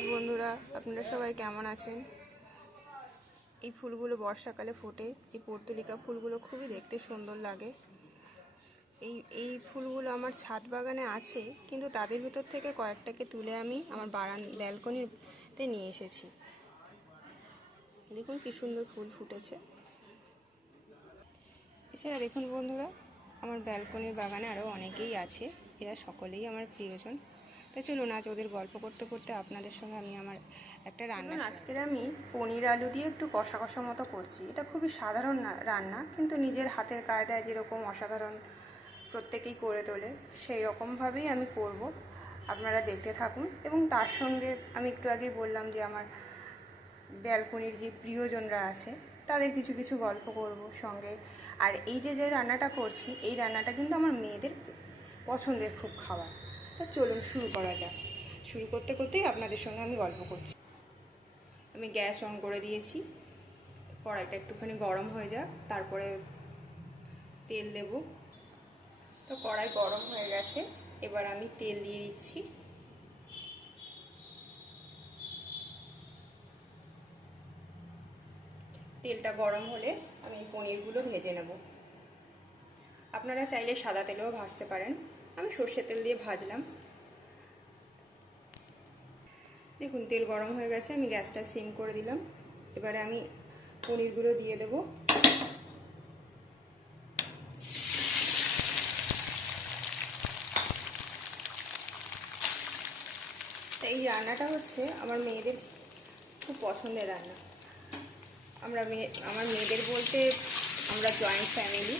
সুপ্রভাত বন্ধুরা, আপনারা সবাই কেমন আছেন? এই ফুলগুলো বর্ষাকালে ফোটে। এই পর্তুলিকা ফুলগুলো খুবই দেখতে সুন্দর লাগে। এই ফুলগুলো আমার ছাদ বাগানে আছে, কিন্তু তাদের ভিতর থেকে কয়েকটাকে তুলে আমি আমার ব্যালকনিতে নিয়ে এসেছি। দেখুন কি সুন্দর ফুল ফুটেছে। এছাড়া দেখুন বন্ধুরা, আমার ব্যালকনির বাগানে আরও অনেকেই আছে, এরা সকলেই আমার প্রিয়জন। তাই চলুন আজ ওদের গল্প করতে করতে আপনাদের সঙ্গে আমি আমার একটা রান্না। আজকের আমি পনির আলু দিয়ে একটু কষা কষা মতো করছি। এটা খুবই সাধারণ রান্না, কিন্তু নিজের হাতের কায়দায় যেরকম অসাধারণ প্রত্যেকেই করে তোলে, সেই রকমভাবেই আমি করব। আপনারা দেখতে থাকুন। এবং তার সঙ্গে আমি একটু আগেই বললাম যে আমার ব্যালকনির যে প্রিয়জনরা আছে তাদের কিছু কিছু গল্প করব সঙ্গে। আর এই যে রান্নাটা করছি, এই রান্নাটা কিন্তু আমার মেয়েদের পছন্দের খুব খাবার। তো চলুন শুরু করা যাক। শুরু করতে করতেই আপনাদের সঙ্গে আমি গল্প করছি। আমি গ্যাস অন করে দিয়েছি, কড়াইটা একটুখানি গরম হয়ে যাক, তারপরে তেল দেব। তো কড়াই গরম হয়ে গেছে, এবার আমি তেল দিয়ে দিচ্ছি। তেলটা গরম হলে আমি পনিরগুলো ভেজে নেব। আপনারা চাইলে সাদা তেলেও ভাজতে পারেন, আমি সর্ষের তেল দিয়ে ভাজলাম। দেখুন তেল গরম হয়ে গেছে, আমি গ্যাসটা সিম করে দিলাম। এবারে আমি পনিরগুলো দিয়ে দেব। এই রান্নাটা হচ্ছে আমার মেয়েদের খুব পছন্দের রান্না। আমার মেয়েদের বলতে আমরা জয়েন্ট ফ্যামিলি,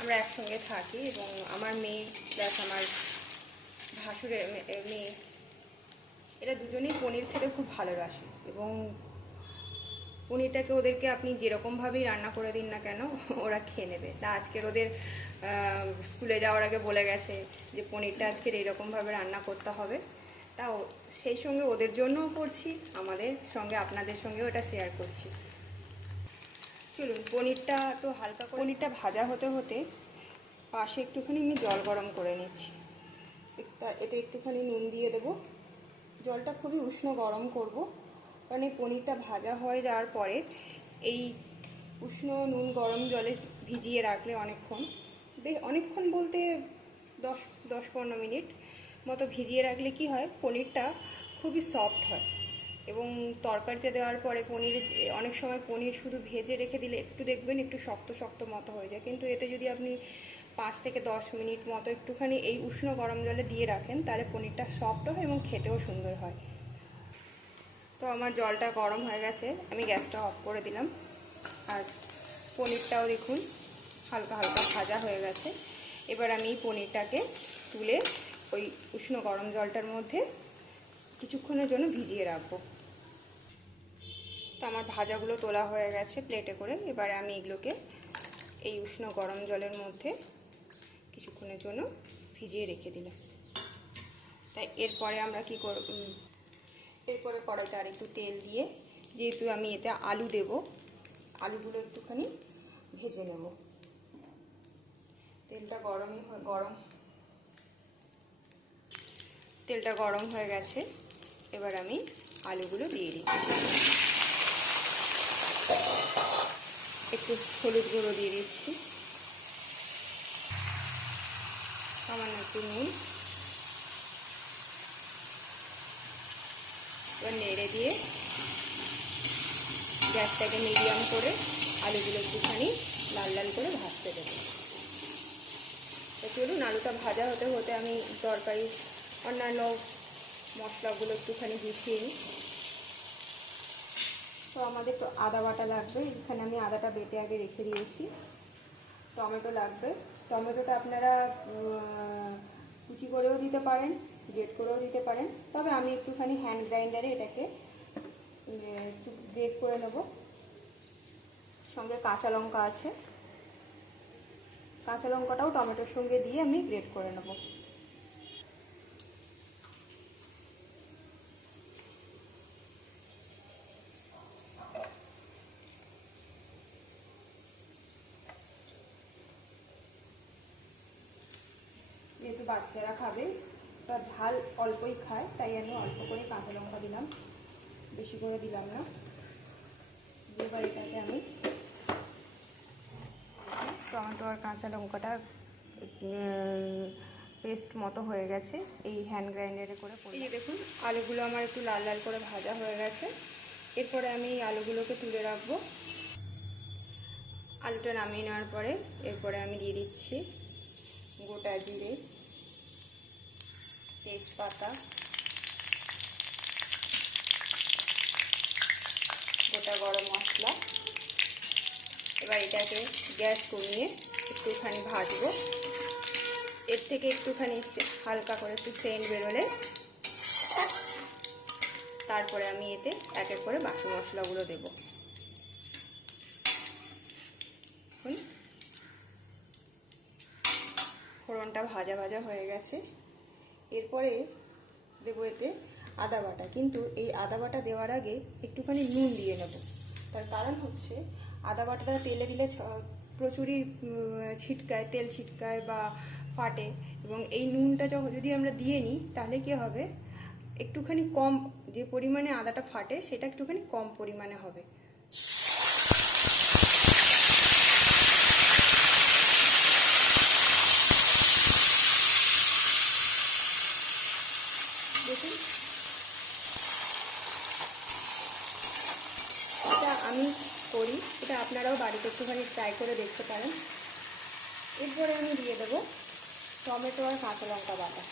আমরা একসঙ্গে থাকি, এবং আমার মেয়ে প্লাস আমার ভাসুরের মেয়ে, এরা দুজনেই পনির খেতে খুব ভালোবাসে। এবং পনিরটাকে ওদেরকে আপনি যেরকমভাবেই রান্না করে দিন না কেন, ওরা খেয়ে নেবে। তা আজকের ওদের স্কুলে যাওয়ার আগে বলে গেছে যে পনিরটা আজকের এইরকমভাবে রান্না করতে হবে। তাও সেই সঙ্গে ওদের জন্যও করছি, আমাদের সঙ্গে আপনাদের সঙ্গেও এটা শেয়ার করছি। চলুন, পনিরটা তো হালকা করে, পনিরটা ভাজা হতে হতে পাশে একটুখানি আমি জল গরম করে নিচ্ছি। এতে একটুখানি নুন দিয়ে দেবো। জলটা খুবই উষ্ণ গরম করব, কারণ এই পনিরটা ভাজা হয়ে যাওয়ার পরে এই উষ্ণ নুন গরম জলে ভিজিয়ে রাখলে অনেকক্ষণ বলতে 10-15 মিনিট মতো ভিজিয়ে রাখলে কি হয়, পনিরটা খুবই সফট হয়। এবং তরকারিতে দেওয়ার পরে অনেক সময় পনির শুধু ভেজে রেখে দিলে একটু দেখবেন একটু শক্ত শক্ত মতো হয়ে যায়, কিন্তু এতে যদি আপনি 5 থেকে 10 মিনিট মতো একটুখানি এই উষ্ণ গরম জলে দিয়ে রাখেন, তাহলে পনিরটা সফট হয় এবং খেতেও সুন্দর হয়। তো আমার জলটা গরম হয়ে গেছে, আমি গ্যাসটা অফ করে দিলাম। আর পনিরটাও দেখুন হালকা হালকা ভাজা হয়ে গেছে। এবার আমি পনিরটাকে তুলে ওই উষ্ণ গরম জলটার মধ্যে কিছুক্ষণের জন্য ভিজিয়ে রাখবো। তো আমার ভাজাগুলো তোলা হয়ে গেছে প্লেটে করে। এবারে আমি এগুলোকে এই উষ্ণ গরম জলের মধ্যে কিছুক্ষণের জন্য ভিজিয়ে রেখে দিলাম। তাই এরপরে আমরা কি করব, এরপরে কড়াইতে আর একটু তেল দিয়ে, যেহেতু আমি এতে আলু দেব, আলুগুলো একটুখানি ভেজে নেব। তেলটা গরম হয়ে গেছে, এবার আমি আলুগুলো দিয়ে দিচ্ছি। একটু হলুদ গুঁড়ো দিয়ে দিচ্ছি, সামান্য একটু নুন। এবার নেড়ে দিয়ে গ্যাসটাকে মিডিয়াম করে আলুগুলো একটুখানি লাল লাল করে ভাজতে দেবো। তো চলুন, আলুটা ভাজা হতে হতে আমি তরকারি অন্যান্য মশলাগুলো একটুখানি গুছিয়ে নিই। তো আমাদের তো আদা বাটা লাগবে, এখানে আমি আদাটা বেটে আগে রেখে দিয়েছি। টমেটো লাগবে, টমেটোটা আপনারা কুচি করেও দিতে পারেন, গ্রেট করেও দিতে পারেন, তবে আমি একটুখানি হ্যান্ড গ্রাইন্ডারে এটাকে একটু গ্রেট করে নেব। সঙ্গে কাঁচা লঙ্কা আছে, কাঁচা লঙ্কাটাও টমেটোর সঙ্গে দিয়ে আমি গ্রেট করে নেব। যেহেতু বাচ্চারা খাবে, তা ঝাল অল্পই খায়, তাই আমি অল্প করে কাঁচা কাঁচা লঙ্কা দিলাম, বেশি করে দিলাম না। এবার এটাকে আমি টমেটো আর কাঁচা লঙ্কাটা পেস্ট মতো হয়ে গেছে, এই হ্যান্ড গ্রাইন্ডারে করে। এই দেখুন আলুগুলো আমার একটু লাল লাল করে ভাজা হয়ে গেছে। এরপরে আমি এই আলুগুলোকে তুলে রাখবো। আলুটা নামিয়ে নেওয়ার পরে এরপরে আমি দিয়ে দিচ্ছি গোটা জিরে, তেজপাতা, গোটা গরম মশলা। এবার এটাকে গ্যাস কমিয়ে একটুখানি ভাজবো। এর থেকে একটুখানি হালকা করে একটু সেন্ট বেরোলে তারপরে আমি এতে এক এক করে বাকি মশলাগুলো দেবো। ফোড়নটা ভাজা ভাজা হয়ে গেছে। এরপরে দেবো এতে আদা বাটা, কিন্তু এই আদা বাটা দেওয়ার আগে একটুখানি নুন দিয়ে নেব। তার কারণ হচ্ছে আদা বাটাটা তেলে দিলে প্রচুরই ছিটকায়, তেল ছিটকায় বা ফাটে, এবং এই নুনটা যদি আমরা দিয়ে নিই তাহলে কি হবে, একটুখানি কম, যে পরিমাণে আদাটা ফাটে সেটা একটুখানি কম পরিমাণে হবে। দেখুন এটা আমি করি, এটা আপনারাও বাড়িতে একটুখানি ট্রাই করে দেখতে পারেন। এরপরে আমি দিয়ে দেবো টমেটো আর কাঁচা লঙ্কা বাটা।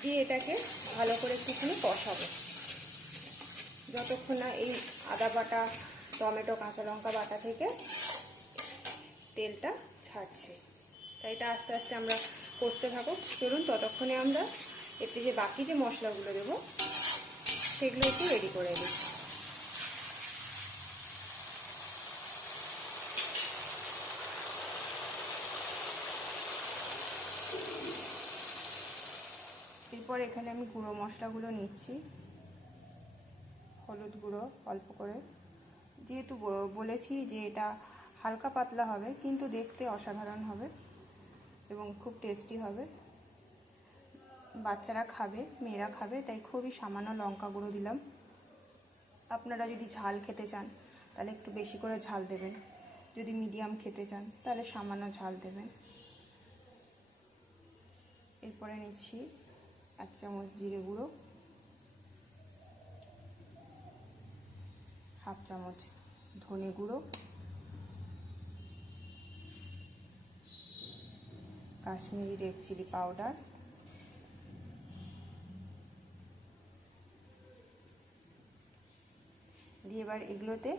দিয়ে এটাকে ভালো করে একটুখানি কষাবো যতক্ষণ না এই আদা বাটা, টমেটো, কাঁচা লঙ্কা বাটা থেকে তেলটা ছাড়ছে। তাই এটা আস্তে আস্তে আমরা কষতে থাকো। চলুন ততক্ষণে আমরা এতে যে বাকি যে মশলাগুলো দেবো সেগুলো একটু রেডি করে দিই। এরপর এখানে আমি গুঁড়ো মশলাগুলো নিচ্ছি। হলুদ গুঁড়ো অল্প করে, যেহেতু বলেছি যে এটা হালকা পাতলা হবে কিন্তু দেখতে অসাধারণ হবে এবং খুব টেস্টি হবে। বাচ্চারা খাবে, মেয়েরা খাবে, তাই খুবই সামান্য লঙ্কা গুঁড়ো দিলাম। আপনারা যদি ঝাল খেতে চান তাহলে একটু বেশি করে ঝাল দেবেন, যদি মিডিয়াম খেতে চান তাহলে সামান্য ঝাল দেবেন। এরপরে নিচ্ছি 1 চামচ জিরে গুঁড়ো, 1/2 চামচ ধনে গুঁড়ো, কাশ্মীরি রেড চিলি পাউডার, দিয়ে এবার এগুলোতে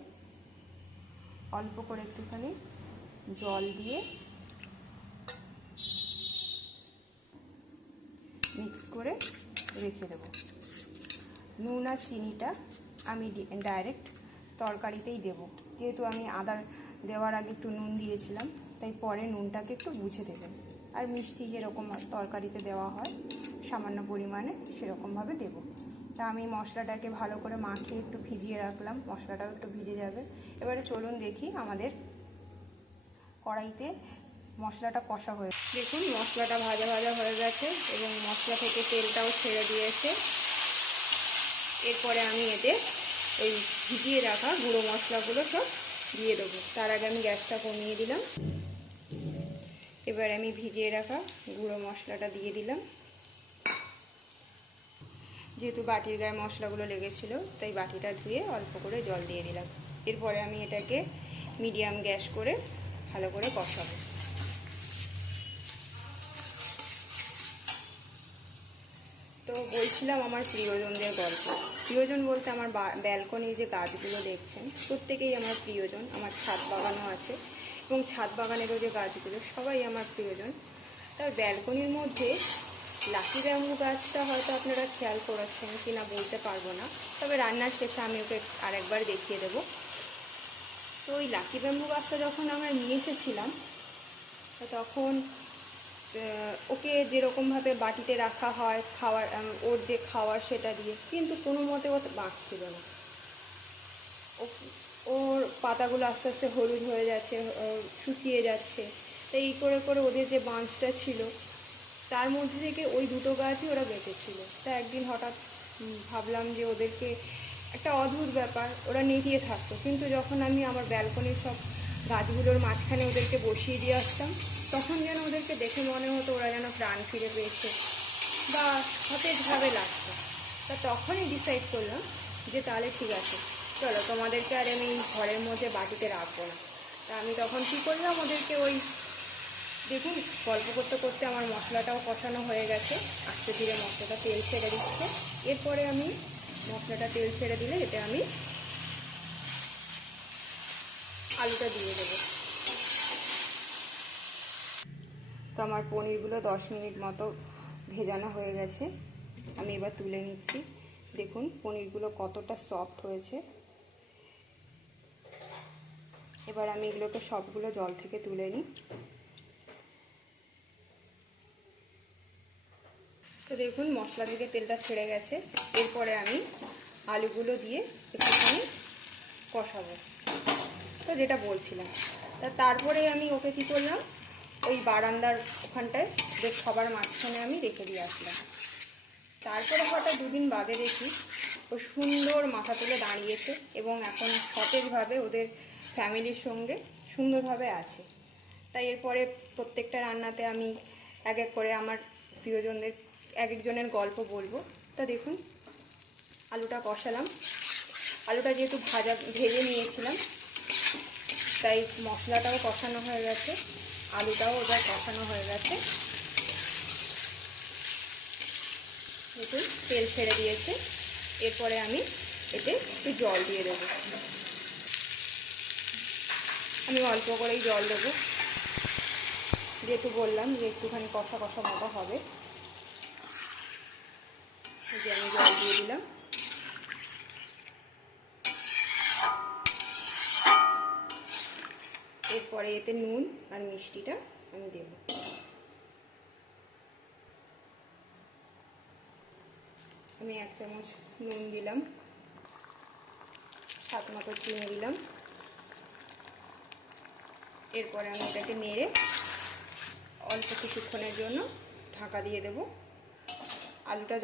অল্প করে একটুখানি জল দিয়ে মিক্স করে রেখে দেব। নুন আর চিনিটা আমি ডাইরেক্ট তরকারিতেই দেব, যেহেতু আমি আদা দেওয়ার আগে একটু নুন দিয়েছিলাম, তাই পরে নুনটাকে একটু বুঝে দেবেন। আর মিষ্টি যেরকম তরকারিতে দেওয়া হয় সামান্য পরিমাণে সেরকমভাবে দেব। তা আমি মশলাটাকে ভালো করে মাখিয়ে একটু ভিজিয়ে রাখলাম, মশলাটাও একটু ভিজে যাবে। এবারে চলুন দেখি আমাদের কড়াইতে মশলাটা কষা হয়ে, দেখুন মশলাটা ভাজা ভাজা হয়ে গেছে এবং মশলা থেকে তেলটাও ছেড়ে দিয়েছে। এরপরে আমি এতে এই ভিজিয়ে রাখা গুঁড়ো মশলাগুলো সব দিয়ে দেবো। তার আগে আমি গ্যাসটা কমিয়ে দিলাম। এবার আমি ভিজিয়ে রাখা গুঁড়ো মশলাটা দিয়ে দিলাম। যেহেতু বাটির গায়ে মশলাগুলো লেগেছিলো তাই বাটিটা ধুয়ে অল্প করে জল দিয়ে দিলাম। এরপরে আমি এটাকে মিডিয়াম গ্যাস করে ভালো করে কষাবো। তো বলছিলাম আমার প্রিয়জনদের গল্প। প্রিয়জন বলতে আমার ব্যালকনির যে গাছগুলো দেখছেন প্রত্যেকেই আমার প্রিয়জন। আমার ছাদ বাগানও আছে এবং ছাদ বাগানেরও যে গাছগুলো সবাই আমার প্রিয়জন। তার ব্যালকনির মধ্যে লাকি ব্যাম্বু গাছটা হয়তো আপনারা খেয়াল করেছেন কি না বলতে পারবো না, তবে রান্নার শেষে আমি ওকে আরেকবার দেখিয়ে দেবো। তো ওই লাকি ব্যাম্বু গাছটা যখন আমরা নিয়ে এসেছিলাম তখন ওকে যেরকমভাবে বাটিতে রাখা হয় খাওয়ার, ওর যে খাওয়ার সেটা দিয়ে, কিন্তু কোনো মতে ও বাঁচছিল না। ও ওর পাতাগুলো আস্তে আস্তে হলুদ হয়ে যাচ্ছে, শুকিয়ে যাচ্ছে। তো এই করে করে ওদের যে বাঁশটা ছিল তার মধ্যে থেকে ওই দুটো গাছই ওরা বেঁচেছিল। তা একদিন হঠাৎ ভাবলাম যে ওদেরকে একটা অদ্ভুত ব্যাপার, ওরা নেতিয়ে থাকতো, কিন্তু যখন আমি আমার ব্যালকনির সব গাছগুলোর মাঝখানে ওদেরকে বসিয়ে দিয়ে আসতাম, তখন যেন ওদেরকে দেখে মনে হতো ওরা যেন প্রাণ ফিরে পেয়েছে বা সতেজভাবে লাগতো। তা তখনই ডিসাইড করলাম যে তাহলে ঠিক আছে, চলো তোমাদেরকে আর আমি ঘরের মধ্যে বাটিতে রাখবো না। তা আমি তখন কী করলাম, ওদেরকে ওই দেখুন গল্প করতে করতে আমার মশলাটাও কষানো হয়ে গেছে, আস্তে ধীরে মশলাটা তেল ছেড়ে দিচ্ছে। এরপরে আমি মশলাটা তেল ছেড়ে দিলে এতে আমি আলুটা দিয়ে দেবো। তো আমার পনিরগুলো 10 মিনিট মতো ভেজানো হয়ে গেছে, আমি এবার তুলে নিচ্ছি। দেখুন পনিরগুলো কতটা সফট হয়েছে। এবার আমি এগুলোকে সবগুলো জল থেকে তুলে নিই। তো দেখুন মশলা থেকে তেলটা ছেড়ে গেছে। এরপরে আমি আলুগুলো দিয়ে একটুখানি কষাবো, তো যেটা বলছিলাম। তারপরে আমি ওকে কী করলাম, ওই বারান্দার ওখানটায় বেশ সবার মাঝখানে আমি রেখে দিয়ে আসলাম। তারপরে হঠাৎ 2 দিন বাদে দেখি ও সুন্দর মাথা তুলে দাঁড়িয়েছে এবং এখন সতেজভাবে ওদের ফ্যামিলির সঙ্গে সুন্দরভাবে আছে। তাই এরপরে প্রত্যেকটা রান্নাতে আমি এক এক করে আমার প্রিয়জনদের এক একজনের গল্প বলবো। তা দেখুন আলুটা কষালাম, আলুটা যেহেতু ভেজে নিয়েছিলাম তাই মশলাটাও কষানো হয়ে গেছে, আলুটাও এবার কষানো হয়ে গেছে। দেখুন তেল ছেড়ে দিয়েছে। এরপরে আমি এতে একটু জল দিয়ে দেবো, আমি অল্প করেই জল দেবো, যেহেতু বললাম যে একটুখানি কষা কষা মতো হবে। যে আমি জল দিয়ে দিলাম। এরপরে এতে নুন আর মিষ্টিটা আমি দেব। আমি 1 চামচ নুন দিলাম, স্বাদ মতো চিনি দিলাম। এরপরে আমি এটাকে নেড়ে অল্প কিছুক্ষণের জন্য ঢাকা দিয়ে দেব। আলুটা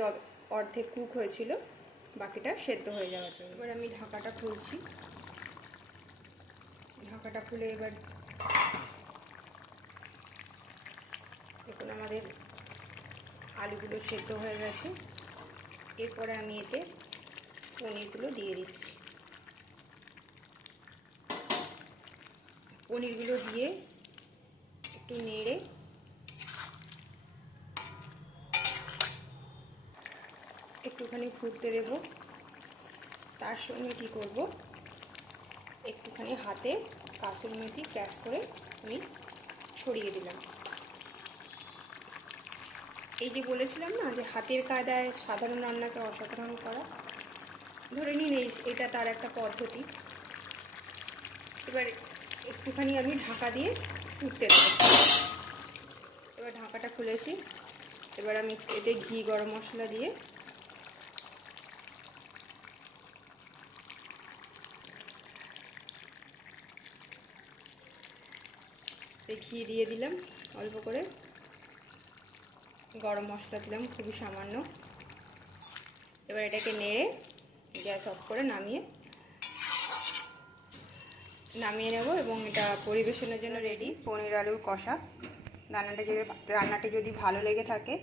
অর্ধেক কুক হয়েছিল, বাকিটা সেদ্ধ হয়ে যাওয়ার জন্য। এবার আমি ঢাকাটা খুলছি। ঢাকাটা খুলে এবার দেখুন আমাদের আলুগুলো সেদ্ধ হয়ে গেছে। এরপরে আমি এতে পনিরগুলো দিয়ে দিচ্ছি। পনিরগুলো দিয়ে একটু নেড়ে একটুখানি ফুটতে দেব। তার সঙ্গে কী করব, একটুখানি হাতে কাসুরি মেথি ক্র্যাশ করে আমি ছড়িয়ে দিলাম। এই যে বলেছিলাম না যে হাতের কায়দায় সাধারণ রান্নাকে অসাধারণ করা, ধরে নিন এটা তার একটা পদ্ধতি। এবার একটুখানি আমি ঢাকা দিয়ে ফুটতে দেব। এবার ঢাকাটা খুলেছি। এবার আমি এতে ঘি গরম মশলা দিয়ে ঘি দিয়ে দিলাম অল্প করে, গরম মশলা দিলাম খুবই সামান্য। এবার এটাকে নেড়ে গ্যাস অফ করে নামিয়ে নেব এবং এটা পরিবেশনের জন্য রেডি। পনির আলুর কষা রান্নাটি যদি ভালো লেগে থাকে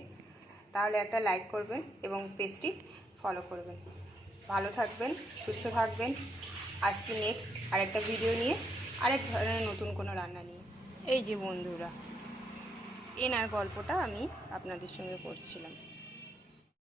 তাহলে একটা লাইক করবেন এবং পেজটি ফলো করবেন। ভালো থাকবেন, সুস্থ থাকবেন। আসছি নেক্সট আরেকটা ভিডিও নিয়ে, আরেক ধরনের নতুন কোনো রান্না নিয়ে। এই যে বন্ধুরা, এনার গল্পটা আমি আপনাদের সঙ্গে করছিলাম।